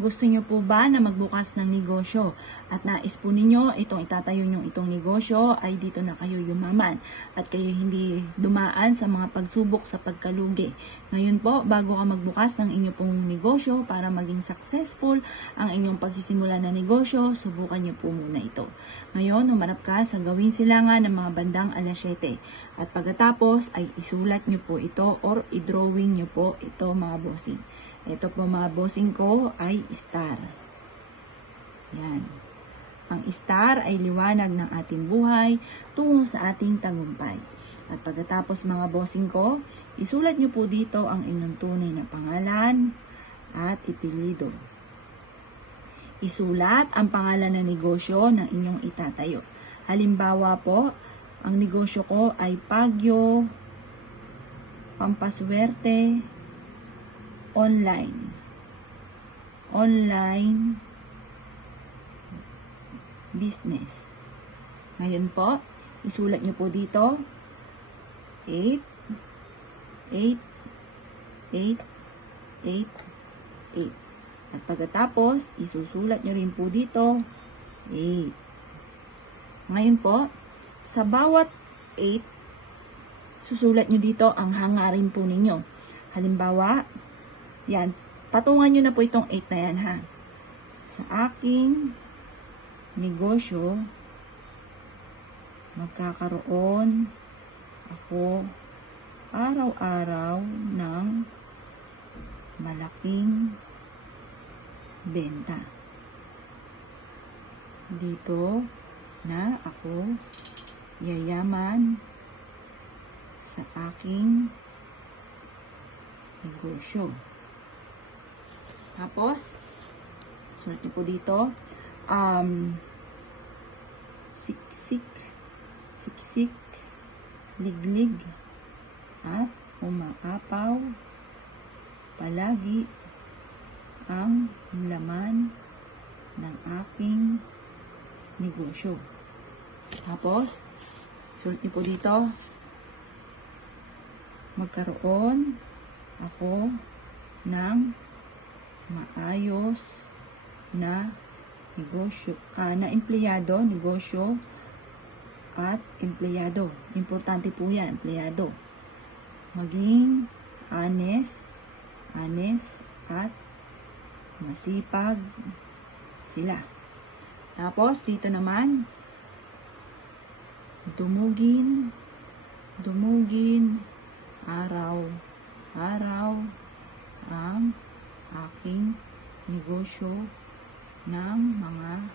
Gusto nyo po ba na magbukas ng negosyo? At nais po ninyo itong itatayo nyo itong negosyo ay dito na kayo yumaman at kayo hindi dumaan sa mga pagsubok sa pagkalugi. Ngayon po, bago ka magbukas ng inyong pong negosyo para maging successful ang inyong pagsisimula na negosyo, subukan nyo po muna ito. Ngayon, humarap ka sa gawing silangan ng mga bandang alas 7. At pagkatapos ay isulat nyo po ito or i-drawing nyo po ito mga bossing. Ito po mga bossing ko ay star. Yan. Ang star ay liwanag ng ating buhay tungo sa ating tagumpay. At pagkatapos mga bossing ko, isulat nyo po dito ang inyong tunay na pangalan at ipilido. Isulat ang pangalan ng negosyo ng inyong itatayo. Halimbawa po, ang negosyo ko ay Pagyo Pampaswerte Online business. Ngayon po, isulat nyo po dito 8 at pagkatapos isusulat nyo rin po dito 8. Ngayon po, sa bawat 8 susulat nyo dito ang hangarin po ninyo. Halimbawa, yan, patungan nyo na po itong 8 na yan ha. Sa aking negosyo, magkakaroon ako araw-araw ng malaking benta. Dito na ako yayaman sa aking negosyo. Tapos, sulat niyo po dito, siksik, liglig, at umaapaw palagi ang laman ng aking negosyo. Tapos, sulat niyo po dito, magkaroon ako ng maayos na negosyo, na empleyado, negosyo at empleyado. Importante po yan, empleyado. Maging honest at masipag sila. Tapos, dito naman, dumugin, araw-araw ang aking negosyo ng mga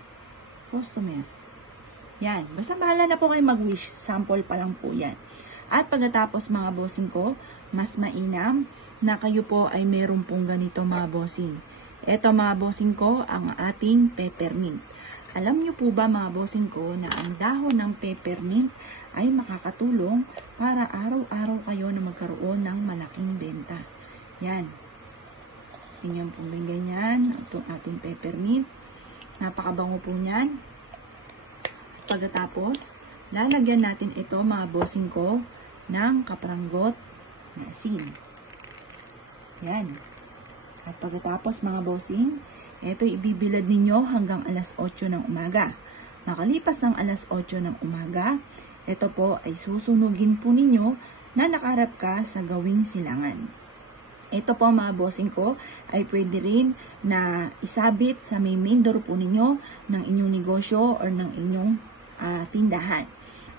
customer. Yan. Basta bahala na po kayo mag-wish. Sample pa lang po yan. At pagkatapos mga bossing ko, mas mainam na kayo po ay meron pong ganito mga bossing. Ito mga bossing ko, ang ating peppermint. Alam nyo po ba mga bossing ko na ang dahon ng peppermint ay makakatulong para araw-araw kayo na magkaroon ng malaking benta. Yan. Tingnan po ganyan itong ating peppermint. Napakabango po niyan. Pagkatapos, lalagyan natin ito mga bossing ko ng kapranggot na asin. Yan. At pagkatapos mga bossing, ito ibibilad ninyo hanggang alas 8 ng umaga. Makalipas ng alas 8 ng umaga, ito po ay susunugin po ninyo na nakaharap ka sa gawing silangan. Ito po mga bossing ko ay pwede rin na isabit sa may main door po ninyo ng inyong negosyo or ng inyong tindahan.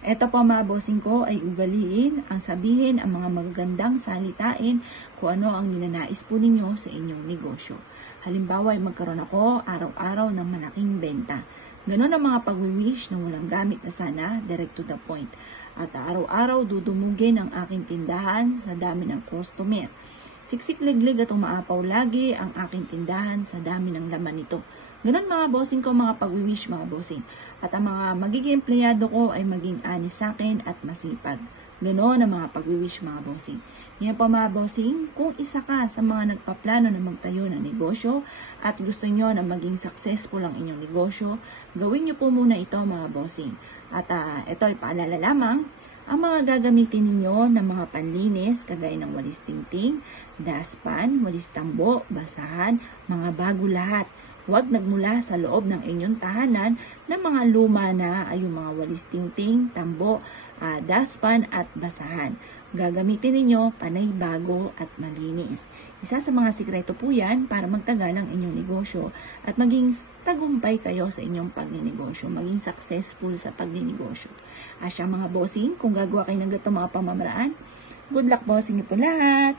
Ito po mga bossing ko ay ugaliin ang sabihin ang mga magagandang salitain kung ano ang ninanais po ninyo sa inyong negosyo. Halimbawa ay magkaroon ako araw-araw ng malaking benta. Ganon ang mga pag-wish na walang gamit na sana, direct to the point. At araw-araw dudumugin ang aking tindahan sa dami ng customer. Siksik-liglig at umaapaw lagi ang aking tindahan sa dami ng laman nito. Ganon mga bossing ko, mga pag-wish mga bossing. At ang mga magiging empleyado ko ay maging honest sa akin at masipag. Ganon ang mga pag-wish mga bossing. Yan pa mga bossing, kung isa ka sa mga nagpaplano na magtayo ng negosyo at gusto nyo na maging successful ang inyong negosyo, gawin nyo po muna ito mga bossing. At ito ay paalala lamang, ang mga gagamitin ninyo ng mga panlinis kagaya ng walis tingting, daspan, walis tambo, basahan, mga bago lahat. Huwag nagmula sa loob ng inyong tahanan ng mga luma na ay yung mga walis tingting, tambo, daspan at basahan. Gagamitin ninyo panay bago at malinis. Isa sa mga sikreto po yan para magtagal ang inyong negosyo at maging tagumpay kayo sa inyong pagninegosyo, maging successful sa pagninegosyo. Asya mga bossing, kung gagawa kayo ng ganitong mga pamamaraan, good luck bossing niyo po lahat!